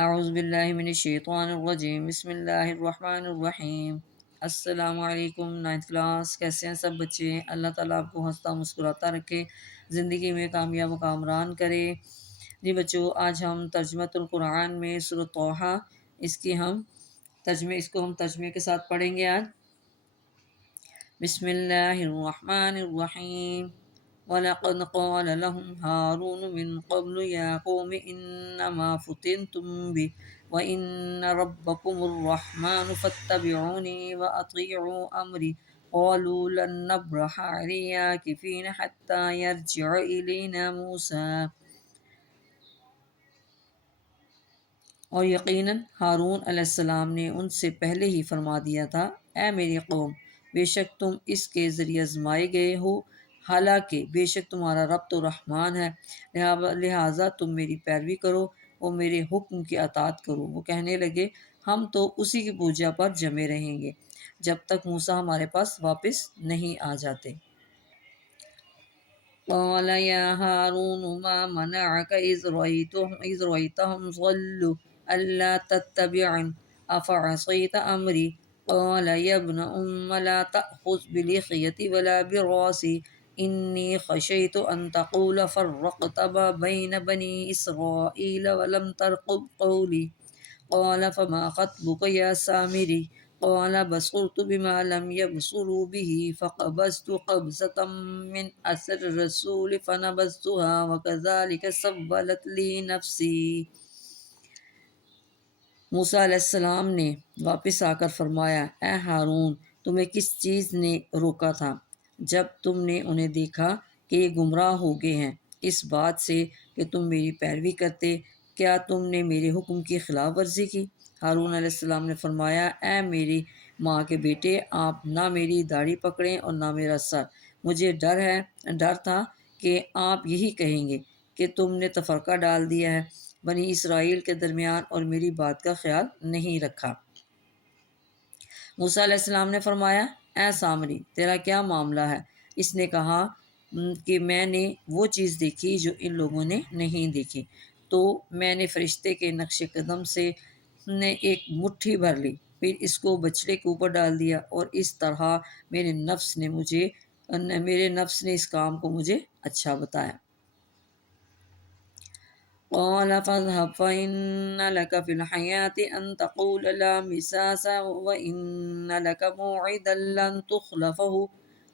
اعوذ باللہ من الشیطان الرجیم، بسم اللہ الرحمن الرحیم۔ السلام علیکم، 9th کلاس، کیسے ہیں سب بچے؟ اللہ تعالیٰ آپ کو ہنستا مسکراتا رکھے، زندگی میں کامیاب و کامران کرے۔ جی بچوں، آج ہم ترجمۃ القرآن میں سورۃ طٰہٰ اس کو ہم ترجمے کے ساتھ پڑھیں گے آج۔ بسم اللہ الرحمن الرحیم۔ وَلَقَدْ قَالَ لَهُمْ هَارُونُ مِنْ قَبْلُ يَا قَوْمِ إِنَّمَا فُتِنْتُمْ بِهِ وَإِنَّ رَبَّكُمُ الرَّحْمَنُ فَاتَّبِعُونِي وَأَطِيعُوا أَمْرِي قَالُوا لَن نَّبْرَحَ عَلَيْهِ عَاكِفِينَ حَتَّى يَرْجِعَ إِلَيْنَا مُوسَىٰ۔ اور یقیناً ہارون علیہ السلام نے ان سے پہلے ہی فرما دیا تھا، اے میری قوم، بے شک تم اس کے ذریعے آزمائے گئے ہو، حالانکہ بے شک تمہارا رب تو رحمان ہے، لہٰذا تم میری پیروی کرو اور میرے حکم کی اطاعت کرو۔ وہ کہنے لگے، ہم تو اسی کی پوجا پر جمے رہیں گے جب تک موسیٰ ہمارے پاس واپس نہیں آ جاتے۔ قال يا هارون ما منعك إذ رأيتهم ضلوا ألا تتبعني أفعصيت أمري قال يا ابن أم لا تأخذ بلحيتي ولا برأسي إني خشيت أن تقول فرقت بين بني إسرائيل ولم ترقب قولي قال فما خطبك يا سامري قال بصرت بما لم يبصروا به فقبضت قبضة من أثر الرسول فنبذتها وكذلك سولت لي نفسي۔ موسیٰ علیہ السلام نے واپس آ کر فرمایا، اے ہارون، تمہیں کس چیز نے روکا تھا جب تم نے انہیں دیکھا کہ یہ گمراہ ہو گئے ہیں اس بات سے کہ تم میری پیروی کرتے؟ کیا تم نے میرے حکم کی خلاف ورزی کی؟ ہارون علیہ السلام نے فرمایا، اے میری ماں کے بیٹے، آپ نہ میری داڑھی پکڑیں اور نہ میرا سر۔ مجھے ڈر تھا کہ آپ یہی کہیں گے کہ تم نے تفرقہ ڈال دیا ہے بنی اسرائیل کے درمیان اور میری بات کا خیال نہیں رکھا۔ موسیٰ علیہ السلام نے فرمایا، اے سامری، تیرا کیا معاملہ ہے؟ اس نے کہا کہ میں نے وہ چیز دیکھی جو ان لوگوں نے نہیں دیکھی، تو میں نے فرشتے کے نقش قدم سے نے ایک مٹھی بھر لی، پھر اس کو بچڑے کے اوپر ڈال دیا، اور اس طرح میرے نفس نے اس کام کو مجھے اچھا بتایا۔ قال فاذهب فإن لك في الحياة أن تقول لا مساس وإن لك موعدا لن تخلفه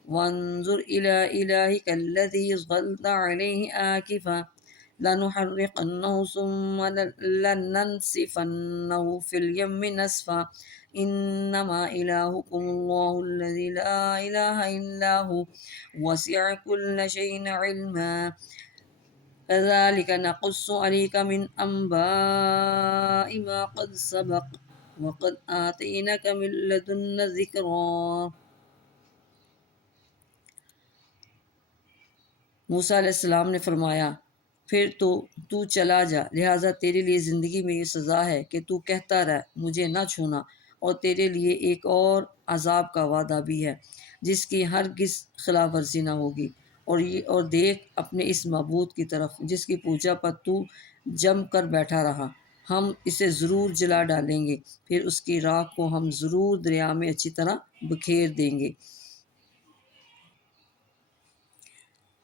وانظر إلى إلهك الذي ظلت عليه آكفا لنحرقنه ثم لننسفنه في اليم نسفا إنما إلهكم الله الذي لا إله إلا هو وسع كل شيء علما كذلك نقص عليك من أنباء ما قد سبق وقد آتيناك من لدنا ذكرا۔ موسیٰ علیہ السلام نے فرمایا، پھر تو چلا جا، لہٰذا تیرے لیے زندگی میں یہ سزا ہے کہ تو کہتا رہ مجھے نہ چھونا، اور تیرے لیے ایک اور عذاب کا وعدہ بھی ہے جس کی ہرگز خلاف ورزی نہ ہوگی، اور دیکھ اپنے اس معبود کی طرف جس کی پوجا پر تو جم کر بیٹھا رہا، ہم اسے ضرور جلا ڈالیں گے، پھر اس کی راکھ کو ہم ضرور دریا میں اچھی طرح بکھیر دیں گے۔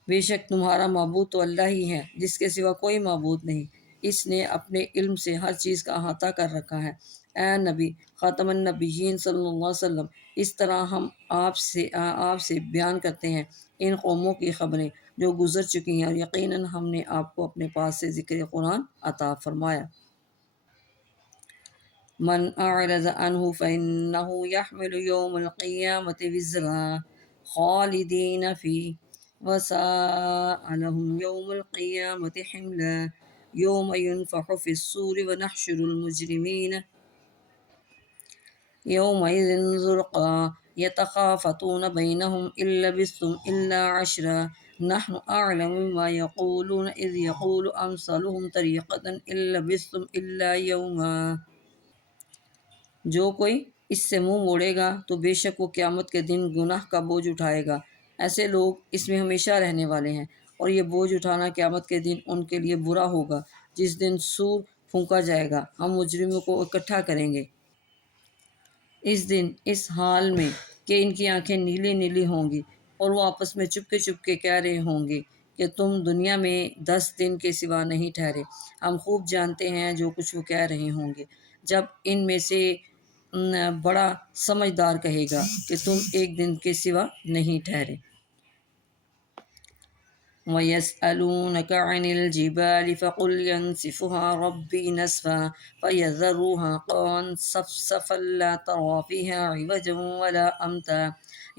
بے شک تمہارا معبود تو اللہ ہی ہے، جس کے سوا کوئی معبود نہیں، اس نے اپنے علم سے ہر چیز کا احاطہ کر رکھا ہے۔ اے نبی خاتم النبیین صلی اللہ علیہ وسلم، اس طرح ہم آپ سے بیان کرتے ہیں ان قوموں کی خبریں جو گزر چکی ہیں، اور یقیناً ہم نے آپ کو اپنے پاس سے ذکر قرآن عطا فرمایا۔ من اعرض عنہ فإنہ یحمل یوم القیامة وزرا خالدین فیہ وساء لهم يوم القيامة حملا يوم ينفخ في الصور ونحشر المجرمين يومئذ زرقا يتخافتون بينهم إن لبثتم إلا عشرا نحن أعلم بما يقولون إذ يقول أمثلهم طريقة إن لبثتم إلا يوما۔ جو کوئی اس سے منہ موڑے گا تو بے شک وہ قیامت کے دن گناہ کا بوجھ اٹھائے گا، ایسے لوگ اس میں ہمیشہ رہنے والے ہیں، اور یہ بوجھ اٹھانا قیامت کے دن ان کے لیے برا ہوگا، جس دن سور پھونکا جائے گا، ہم مجرموں کو اکٹھا کریں گے اس دن اس حال میں کہ ان کی آنکھیں نیلی نیلی ہوں گی، اور وہ آپس میں چپ کے کہہ رہے ہوں گے کہ تم دنیا میں 10 دن کے سوا نہیں ٹھہرے۔ ہم خوب جانتے ہیں جو کچھ وہ کہہ رہے ہوں گے، جب ان میں سے بڑا سمجھدار کہے گا کہ تم ایک دن کے سوا نہیں ٹھہرے۔ وَيَسْأَلُونَكَ عَنِ الْجِبَالِ فَقُلْ يَنسِفُهَا رَبِّي نَسْفًا فَيَذَرُهَا قَاعًا صَفْصَفًا لَا تَرَىٰ فِيهَا عِوَجًا وَلَا أَمْتًا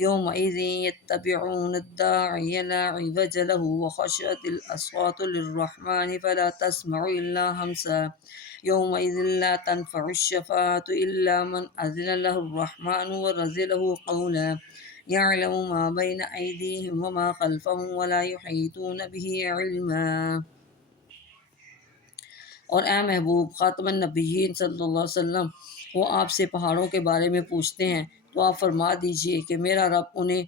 يَوْمَئِذٍ يَتَّبِعُونَ الدَّاعِيَ لَا عِوَجَ لَهُ وَخَشِعَتِ الْأَصْوَاتُ لِلرَّحْمَٰنِ فَلَا تَسْمَعُ إِلَّا هَمْسًا يَوْمَئِذٍ لَا تَنفَعُ الشَّفَاعَةُ إِلَّا مَنْ أَذِنَ لَهُ الرَّحْمَٰنُ وَرَضِيَ لَهُ قَوْلًا يَعْلَمُ مَا بَيْنَ أَيْدِيهِمْ وَمَا خَلْفَهُمْ وَلَا يُحِيطُونَ بِهِ عِلْمًا۔ اور اے محبوب خاتم النبیین صلی اللہ علیہ وسلم، وہ آپ سے پہاڑوں کے بارے میں پوچھتے ہیں تو آپ فرما دیجئے کہ میرا رب انہیں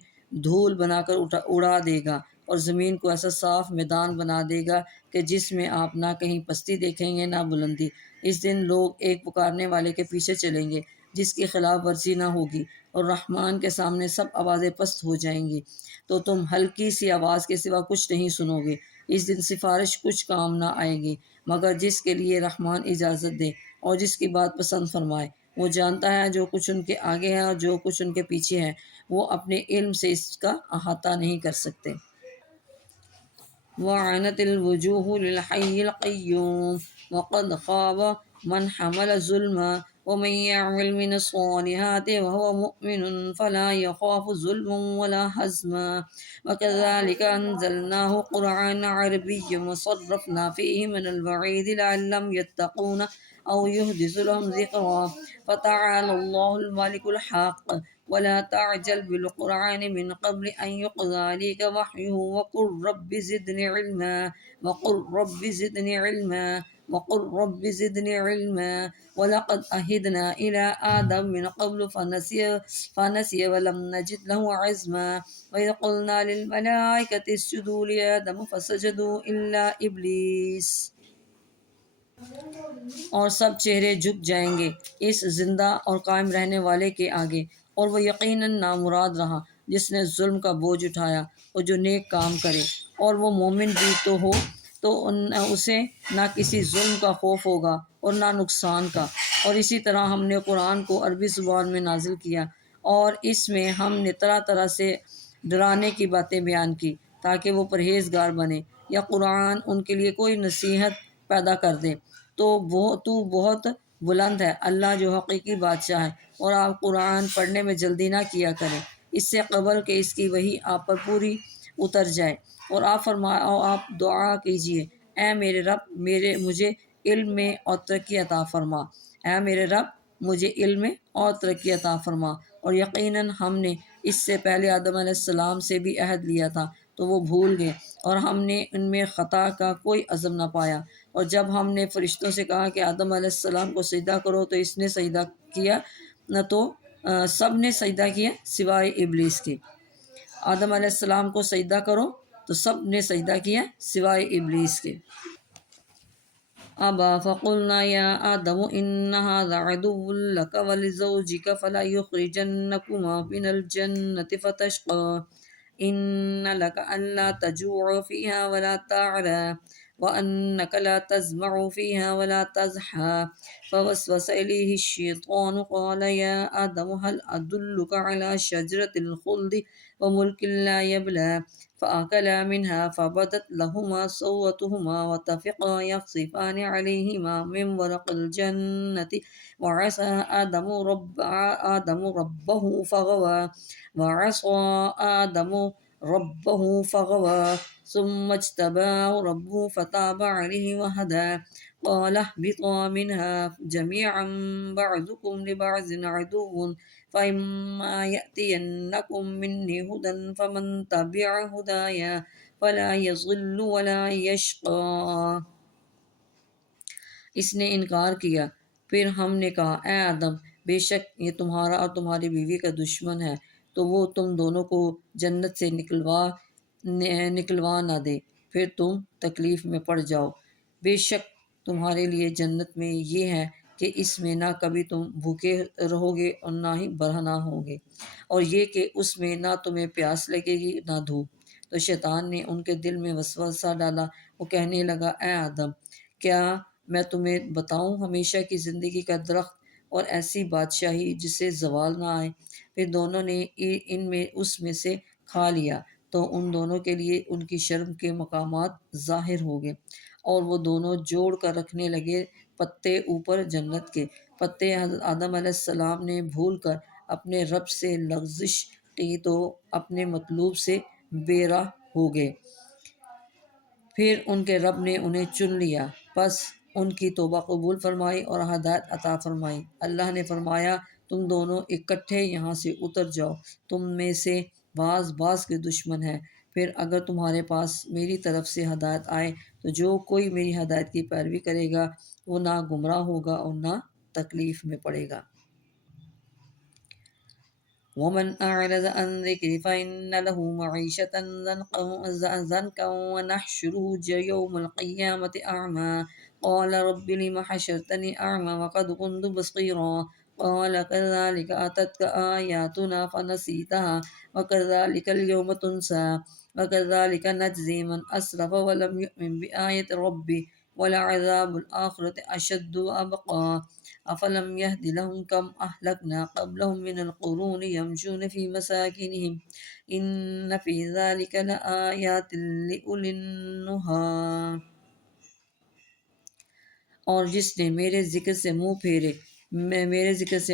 دھول بنا کر اڑا دے گا، اور زمین کو ایسا صاف میدان بنا دے گا کہ جس میں آپ نہ کہیں پستی دیکھیں گے نہ بلندی۔ اس دن لوگ ایک پکارنے والے کے پیچھے چلیں گے جس کی خلاف ورزی نہ ہوگی، اور رحمان کے سامنے سب آوازیں پست ہو جائیں گی، تو تم ہلکی سی آواز کے سوا کچھ نہیں سنو گے۔ اس دن سفارش کچھ کام نہ آئے گی مگر جس کے لیے رحمان اجازت دے اور جس کی بات پسند فرمائے۔ وہ جانتا ہے جو کچھ ان کے آگے ہے اور جو کچھ ان کے پیچھے ہے، وہ اپنے علم سے اس کا احاطہ نہیں کر سکتے۔ وَعَنَتِ الْوُجُوهُ لِلْحَيِّ الْقَيُّومِ وَقَدْ خَابَ مَنْ حَمَلَ ظُلْمًا وَمَنْ يَعْمَلْ مِنَ الصَّالِحَاتِ وَهُوَ مُؤْمِنٌ فَلَا يَخَافُ ظُلْمًا وَلَا هَضْمًا وَكَذَلِكَ أَنزَلْنَاهُ قُرْآنًا عَرَبِيًّا وَصَرَّفْنَا فِيهِ مِنَ الْوَعِيدِ لَعَلَّهُمْ يَتَّقُونَ أَوْ يُحْدِثُ لَهُمْ ذِكْرًا فَتَعَالَى اللَّهُ الْمَلِكُ الْحَقُّ وَلَا تَعْجَلْ بِالْقُرْآنِ مِنْ قَبْلِ أَنْ يُقْضَىٰ إِلَيْكَ وَحْيُهُ وَقُلْ رَبِّ زِدْنِي عِلْمًا وَقُلْ رَبِّ زِدْنِي عِلْمًا وَقُلْ رَبِّ زِدْنِي عِلْمًا وَلَقَدْ عَهِدْنَا إِلَىٰ آدَمَ مِنْ قَبْلُ فَنَسِيَ وَلَمْ نَجِدْ لَهُ عَزْمًا وَإِذْ قُلْنَا لِلْمَلَائِكَةِ اسْجُدُوا لِآدَمَ فَسَجَدُوا إِلَّا إِبْلِيسَ۔ اور سب چہرے جھک جائیں گے اس زندہ اور قائم رہنے والے کے آگے، اور وہ یقیناً نامراد رہا جس نے ظلم کا بوجھ اٹھایا اور جو نیک کام کرے، اور وہ مومن بھی تو ہو، تو اسے نہ کسی ظلم کا خوف ہوگا اور نہ نقصان کا۔ اور اسی طرح ہم نے قرآن کو عربی زبان میں نازل کیا، اور اس میں ہم نے طرح طرح سے ڈرانے کی باتیں بیان کی تاکہ وہ پرہیزگار بنے، یا قرآن ان کے لیے کوئی نصیحت پیدا کر دے۔ تو بہت بلند ہے اللہ جو حقیقی بادشاہ ہے، اور آپ قرآن پڑھنے میں جلدی نہ کیا کریں اس سے قبل کہ اس کی وحی آپ پر پوری اتر جائے، اور آپ دعا کیجئے، اے میرے رب مجھے علم میں اور ترقی عطا فرما، اے میرے رب مجھے علم میں اور ترقی عطا فرما۔ اور یقیناً ہم نے اس سے پہلے آدم علیہ السلام سے بھی عہد لیا تھا تو وہ بھول گئے، اور ہم نے ان میں خطا کا کوئی عزم نہ پایا۔ اور جب ہم نے فرشتوں سے کہا کہ آدم علیہ السلام کو سجدہ کرو تو اس نے سجدہ کیا نہ، تو سب نے سجدہ کیا سوائے ابلیس کے۔ آدم علیہ السلام کو سجدہ کرو تو سب نے سجدہ کیا سوائے ابلیس کے۔ ابا فقلنا یا آدم ان هذا عدو لك ولزوجك فلا يخرجنكما من الجنة فتشقى ان لك الا تجوع فيها ولا تعرى وأنك لا تزمع فيها ولا تزحى فوسوس إليه الشيطان قال يا آدم هل أدلك على شجرة الخلد وملك لا يبلى فأكلا منها فبدت لهما سوءتهما وطفقا يخصفان عليهما من ورق الجنة وعصى آدم ربه فغوى ثم اجتباه ربه فتاب عليه وهدى قال اهبطا منها جميعا بعضكم لبعض عدو فإما يأتينكم مني هدى فمن تبع هدايا فلا يضل ولا يشقى۔ اس نے انکار کیا، پھر ہم نے کہا اے آدم بے شک یہ تمہارا اور تمہاری بیوی کا دشمن ہے، تو وہ تم دونوں کو جنت سے نکلوا نہ دے، پھر تم تکلیف میں پڑ جاؤ۔ بے شک تمہارے لیے جنت میں یہ ہے کہ اس میں نہ کبھی تم بھوکے رہو گے اور نہ ہی برہنہ ہوگے، اور یہ کہ اس میں نہ تمہیں پیاس لگے گی نہ دھوپ۔ تو شیطان نے ان کے دل میں وسوسہ ڈالا، وہ کہنے لگا، اے آدم، کیا میں تمہیں بتاؤں ہمیشہ کی زندگی کا درخت اور ایسی بادشاہی جس سے زوال نہ آئے؟ پھر دونوں نے اس میں سے کھا لیا تو ان دونوں کے لیے ان کی شرم کے مقامات ظاہر ہو گئے، اور وہ دونوں جوڑ کر رکھنے لگے پتے اوپر جنت کے پتے۔ حضرت آدم علیہ السلام نے بھول کر اپنے رب سے لغزش کی تو اپنے مطلوب سے بے راہ ہو گئے، پھر ان کے رب نے انہیں چن لیا، پس ان کی توبہ قبول فرمائی اور ہدایت عطا فرمائی۔ اللہ نے فرمایا، تم دونوں اکٹھے یہاں سے اتر جاؤ، تم میں سے بعض کے دشمن ہیں، پھر اگر تمہارے پاس میری طرف سے ہدایت آئے تو جو کوئی میری ہدایت کی پیروی کرے گا وہ نہ گمراہ ہوگا اور نہ تکلیف میں پڑے گا۔ ومن أعرض عن ذكري فإن له معيشة ضنكا ونحشره يوم القيامة أعمى قال رب لم حشرتني أعمى وقد كنت بصيرا قال كذلك أتتك آياتنا فنسيتها وكذلك اليوم تنسى وكذلك نجزي من أسرف ولم يؤمن بآية ربه ولعذاب الآخرة أشد وأبقى أفلم يهد لهم كم أهلكنا قبلهم من القرون يمشون في مساكنهم إن في ذلك لآيات لأولي النهى۔ اور جس نے میرے ذکر سے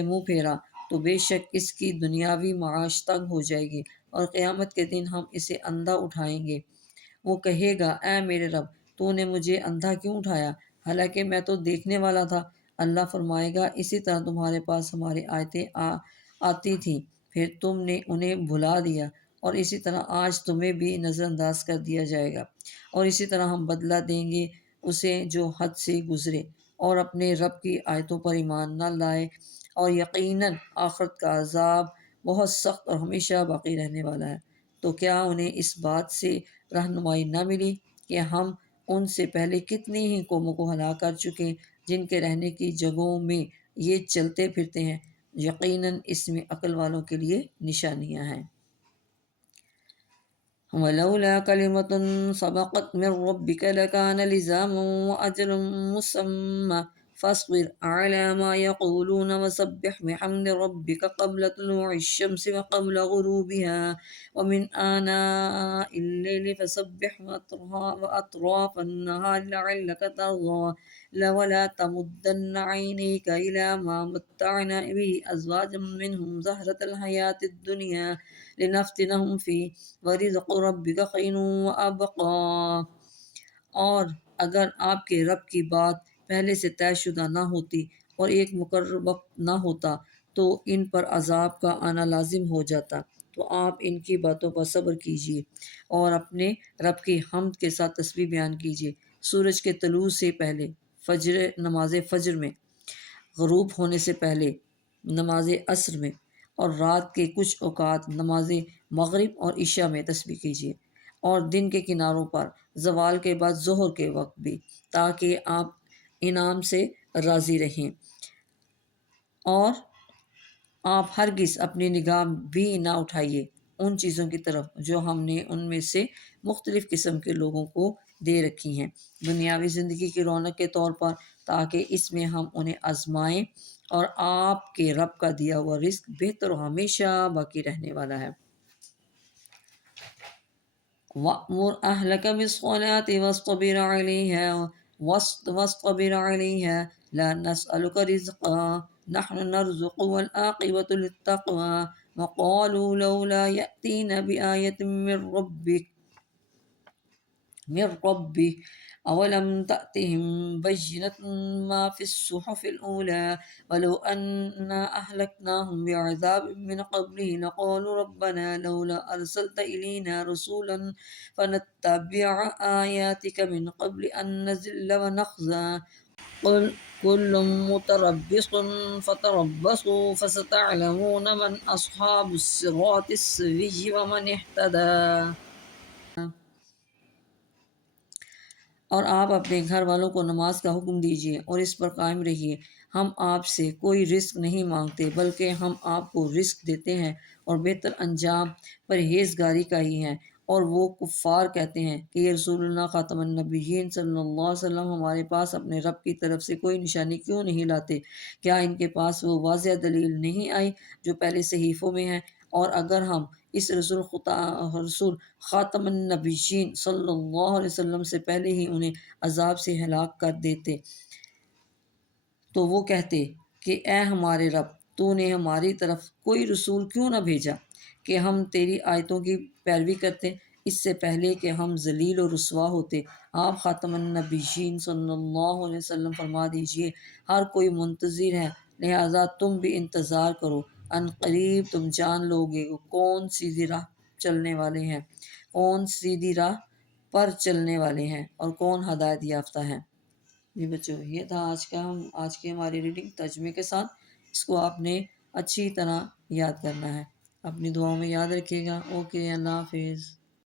منہ پھیرا تو بے شک اس کی دنیاوی معاش تنگ ہو جائے گی، اور قیامت کے دن ہم اسے اندھا اٹھائیں گے۔ وہ کہے گا، اے میرے رب، تو نے مجھے اندھا کیوں اٹھایا، حالانکہ میں تو دیکھنے والا تھا؟ اللہ فرمائے گا، اسی طرح تمہارے پاس ہماری آیتیں آتی تھیں، پھر تم نے انہیں بھلا دیا، اور اسی طرح آج تمہیں بھی نظر انداز کر دیا جائے گا، اور اسی طرح ہم بدلہ دیں گے اسے جو حد سے گزرے اور اپنے رب کی آیتوں پر ایمان نہ لائے، اور یقیناً آخرت کا عذاب بہت سخت اور ہمیشہ باقی رہنے والا ہے۔ تو کیا انہیں اس بات سے رہنمائی نہ ملی کہ ہم ان سے پہلے کتنی ہی قوموں کو ہلاک کر چکے جن کے رہنے کی جگہوں میں یہ چلتے پھرتے ہیں؟ یقیناً اس میں عقل والوں کے لیے نشانیاں ہیں۔ ولولا كلمة سبقت من ربك لكان لزاما وأجل مسمى فاصبر على ما يقولون وسبح بحمد ربك قبل طلوع الشمس وقبل غروبها ومن آناء الليل فسبح وأطراف النهار لعلك ترضى ولا تمدن عينيك إلى ما متعنا به أزواجا منهم زهرة الحياة الدنيا لنفتنهم فيه ورزق ربك خير وأبقى۔ اور اگر آپ کے رب کی بات پہلے سے طے شدہ نہ ہوتی اور ایک مقرر وقت نہ ہوتا تو ان پر عذاب کا آنا لازم ہو جاتا، تو آپ ان کی باتوں پر صبر کیجیے اور اپنے رب کی حمد کے ساتھ تسبیح بیان کیجیے۔ سورج کے طلوع سے پہلے نماز فجر میں، غروب ہونے سے پہلے نماز عصر میں، اور رات کے کچھ اوقات نماز مغرب اور عشاء میں تسبیح کیجیے، اور دن کے کناروں پر زوال کے بعد ظہر کے وقت بھی، تاکہ آپ انعام سے راضی رہیں، اور آپ ہرگز اپنی نگاہ بھی نہ اٹھائیے ان چیزوں کی طرف جو ہم نے ان میں سے مختلف قسم کے لوگوں کو دے رکھی ہیں دنیاوی زندگی کی رونق کے طور پر، تاکہ اس میں ہم انہیں آزمائیں، اور آپ کے رب کا دیا ہوا رزق بہتر و ہمیشہ باقی رہنے والا ہے۔ وَأْمُرْ أَهْلَكَ بِالصَّلَاةِ وَاصْطَبِرْ عَلَيْهَا لَا نَسْأَلُكَ رِزْقًا نَحْنُ نَرْزُقُكَ وَالْعَاقِبَةُ لِلتَّقْوَى وَقَالُوا لَوْلَا يَأْتِينَا بِآيَةٍ من ربه أولم تأتهم بينة ما في الصحف الأولى ولو أنا أهلكناهم بعذاب من قبله لقالوا ربنا لولا أرسلت إلينا رسولا فنتبع آياتك من قبل أن نذل ونخزى قل كل متربص فتربصوا فستعلمون من أصحاب الصراط السوي ومن اهتدى۔ اور آپ اپنے گھر والوں کو نماز کا حکم دیجیے اور اس پر قائم رہیے۔ ہم آپ سے کوئی رزق نہیں مانگتے بلکہ ہم آپ کو رزق دیتے ہیں اور بہتر انجام پرہیزگاری کا ہی ہے۔ اور وہ کفار کہتے ہیں کہ یہ رسول اللہ خاتم النبیین صلی اللہ علیہ وسلم ہمارے پاس اپنے رب کی طرف سے کوئی نشانی کیوں نہیں لاتے؟ کیا ان کے پاس وہ واضح دلیل نہیں آئی جو پہلے صحیفوں میں ہے؟ اور اگر ہم اس رسول خاتم النبیین صلی اللہ علیہ وسلم سے پہلے ہی انہیں عذاب سے ہلاک کر دیتے تو وہ کہتے کہ اے ہمارے رب، تو نے ہماری طرف کوئی رسول کیوں نہ بھیجا کہ ہم تیری آیتوں کی پیروی کرتے اس سے پہلے کہ ہم ذلیل و رسوا ہوتے۔ آپ خاتم النبیین صلی اللہ علیہ وسلم فرما دیجئے ہر کوئی منتظر ہے، لہذا تم بھی انتظار کرو، ان قریب تم جان لو گے وہ کون سیدھی راہ چلنے والے ہیں، کون سیدھی راہ پر چلنے والے ہیں اور کون ہدایت یافتہ ہیں۔ جی بچوں، یہ تھا آج کی ہماری ریڈنگ ترجمے کے ساتھ۔ اس کو آپ نے اچھی طرح یاد کرنا ہے، اپنی دعاؤں میں یاد رکھیے گا۔ اوکے، اللہ حافظ۔